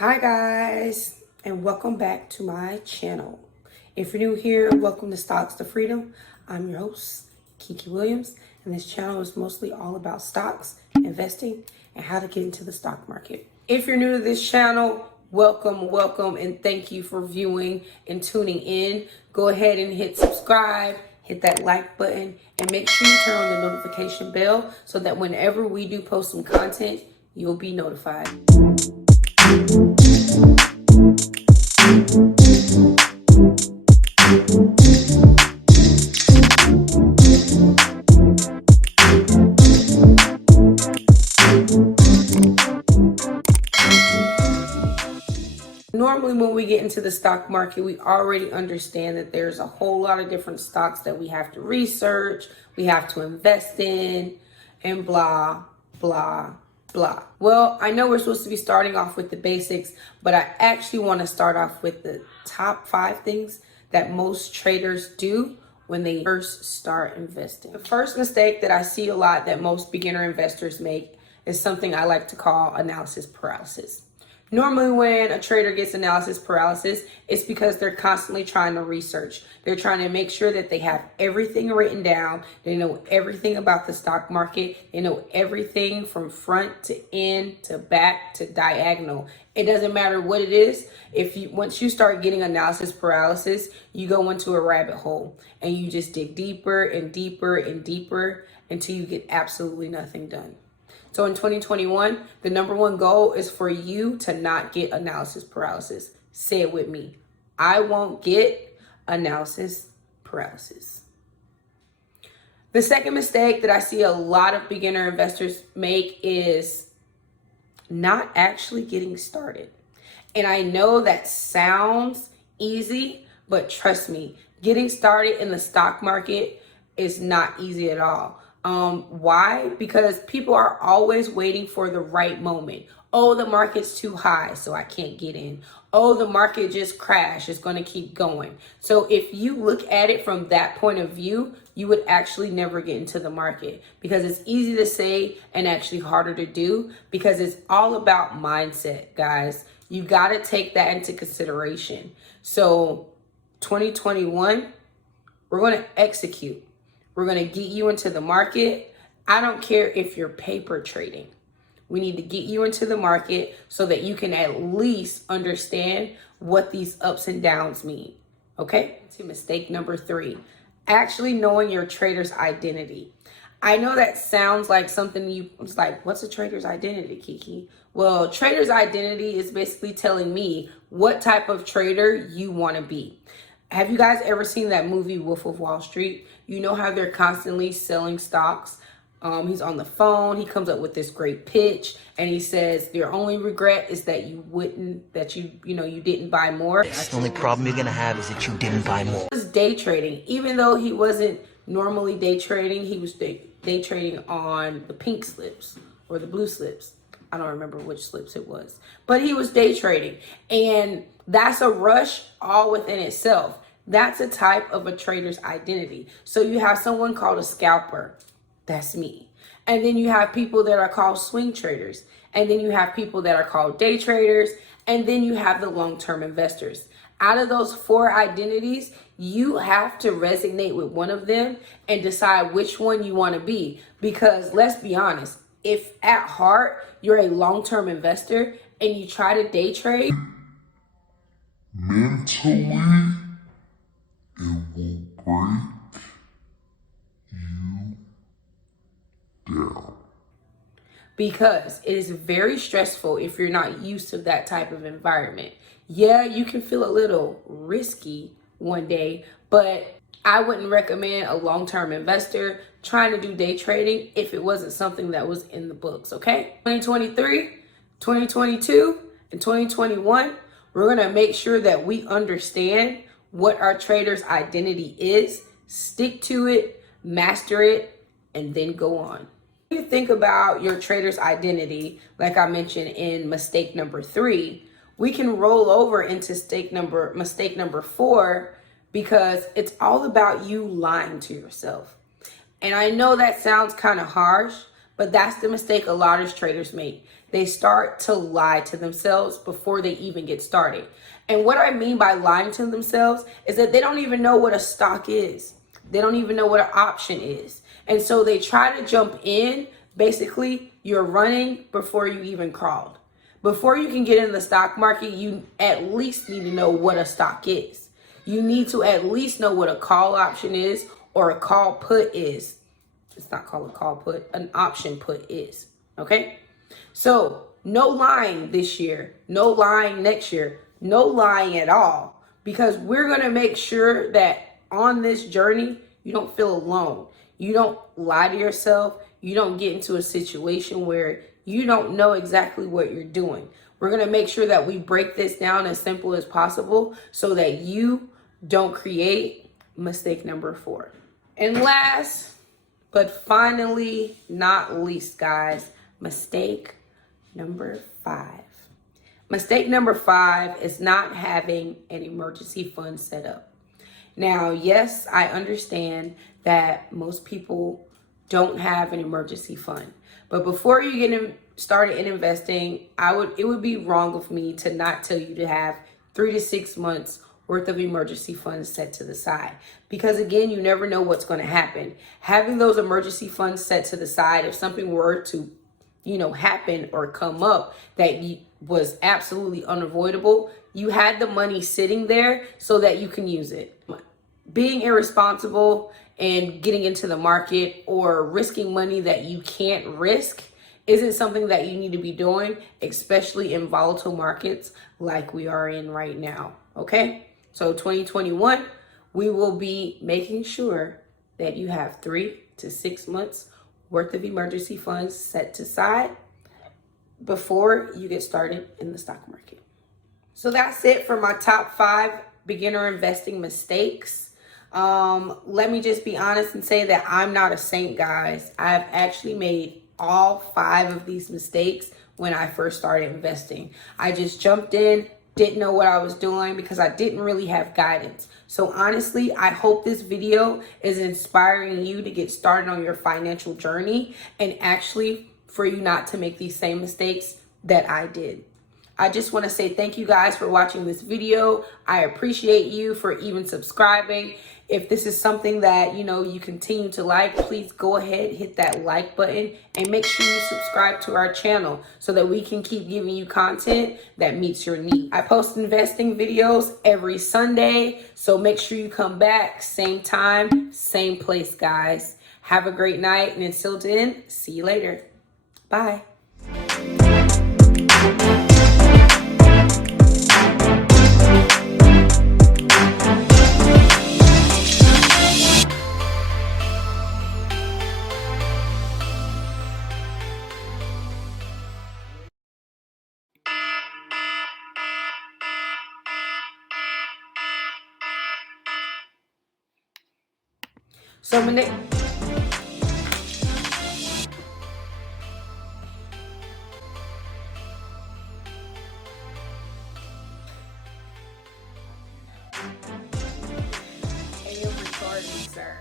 Hi guys, and welcome back to my channel. If you're new here, welcome to Stocks to Freedom. I'm your host, Kiki Williams, and this channel is mostly all about stocks, investing, and how to get into the stock market. If you're new to this channel, welcome, and thank you for viewing and tuning in. Go ahead and hit subscribe, hit that like button, and make sure you turn on the notification bell so that whenever we do post some content, you'll be notified. Normally, when we get into the stock market, we already understand that there's a whole lot of different stocks that we have to research, we have to invest in, and blah, blah, blah. Well, I know we're supposed to be starting off with the basics, but I actually want to start off with the top 5 things that most traders do when they first start investing. The first mistake that I see a lot that most beginner investors make is something I like to call analysis paralysis. Normally when a trader gets analysis paralysis, it's because they're constantly trying to research. They're trying to make sure that they have everything written down. They know everything about the stock market. They know everything from front to end to back to diagonal. It doesn't matter what it is. Once you start getting analysis paralysis, you go into a rabbit hole and you just dig deeper and deeper and deeper until you get absolutely nothing done. So in 2021, the number one goal is for you to not get analysis paralysis. Say it with me. I won't get analysis paralysis. The second mistake that I see a lot of beginner investors make is not actually getting started. And I know that sounds easy, but trust me, getting started in the stock market is not easy at all. Why? Because people are always waiting for the right moment. Oh, the market's too high, so I can't get in. Oh, the market just crashed. It's going to keep going. So if you look at it from that point of view, you would actually never get into the market because it's easy to say and actually harder to do because it's all about mindset, guys. You got to take that into consideration. So 2021, we're going to execute. We're going to get you into the market. I don't care if you're paper trading. We need to get you into the market so that you can at least understand what these ups and downs mean. Okay? To mistake number 3, actually knowing your trader's identity. I know that sounds like something it's like, what's a trader's identity, Kiki? Well, trader's identity is basically telling me what type of trader you want to be. Have you guys ever seen that movie Wolf of Wall Street? You know how they're constantly selling stocks. He's on the phone. He comes up with this great pitch and he says, your only regret is that you didn't buy more. The only problem you're going to have is that you didn't buy more. He was day trading. Even though he wasn't normally day trading, he was day trading on the pink slips or the blue slips. I don't remember which slips it was, but he was day trading. And that's a rush all within itself. That's a type of a trader's identity. So you have someone called a scalper. That's me. And then you have people that are called swing traders. And then you have people that are called day traders. And then you have the long-term investors. Out of those 4 identities, you have to resonate with one of them and decide which one you want to be. Because let's be honest, if at heart you're a long-term investor and you try to day trade, mentally, it will break you down. because it is very stressful if you're not used to that type of environment. Yeah, you can feel a little risky one day, but I wouldn't recommend a long-term investor trying to do day trading if it wasn't something that was in the books, okay? 2023, 2022, and 2021, we're going to make sure that we understand what our trader's identity is, stick to it, master it, and then go on. When you think about your trader's identity, like I mentioned in mistake number 3, we can roll over into mistake number 4 because it's all about you lying to yourself. And I know that sounds kind of harsh, but that's the mistake a lot of traders make. they start to lie to themselves before they even get started. And what I mean by lying to themselves is that they don't even know what a stock is. They don't even know what an option is. And so they try to jump in. Basically, you're running before you even crawled. Before you can get in the stock market, you at least need to know what a stock is. You need to at least know what a call option is or a call put is. It's not called a call put, an option put is. Okay? So, no lying this year, no lying next year, no lying at all, because we're going to make sure that on this journey, you don't feel alone. You don't lie to yourself. You don't get into a situation where you don't know exactly what you're doing. We're going to make sure that we break this down as simple as possible so that you don't create mistake number 4. And last, but finally not least, guys, mistake number 5. Mistake number 5 is not having an emergency fund set up. Now, yes, I understand that most people don't have an emergency fund. But before you get started in investing, it would be wrong of me to not tell you to have 3 to 6 months worth of emergency funds set to the side. Because again, you never know what's going to happen. Having those emergency funds set to the side, if something were to, happen or come up that was absolutely unavoidable, you had the money sitting there so that you can use it. Being irresponsible and getting into the market or risking money that you can't risk isn't something that you need to be doing, especially in volatile markets like we are in right now. Okay? So 2021, we will be making sure that you have 3 to 6 months worth of emergency funds set aside before you get started in the stock market. So that's it for my top 5 beginner investing mistakes. Let me just be honest and say that I'm not a saint, guys. I've actually made all 5 of these mistakes when I first started investing. I just jumped in, didn't know what I was doing because I didn't really have guidance. So honestly, I hope this video is inspiring you to get started on your financial journey and actually for you not to make these same mistakes that I did. I just want to say thank you guys for watching this video. I appreciate you for even subscribing. If this is something that, you continue to like, please go ahead, hit that like button and make sure you subscribe to our channel so that we can keep giving you content that meets your needs. I post investing videos every Sunday, so make sure you come back, same time, same place, guys. Have a great night, and until then, see you later. Bye. So my name. And you're retarded, sir.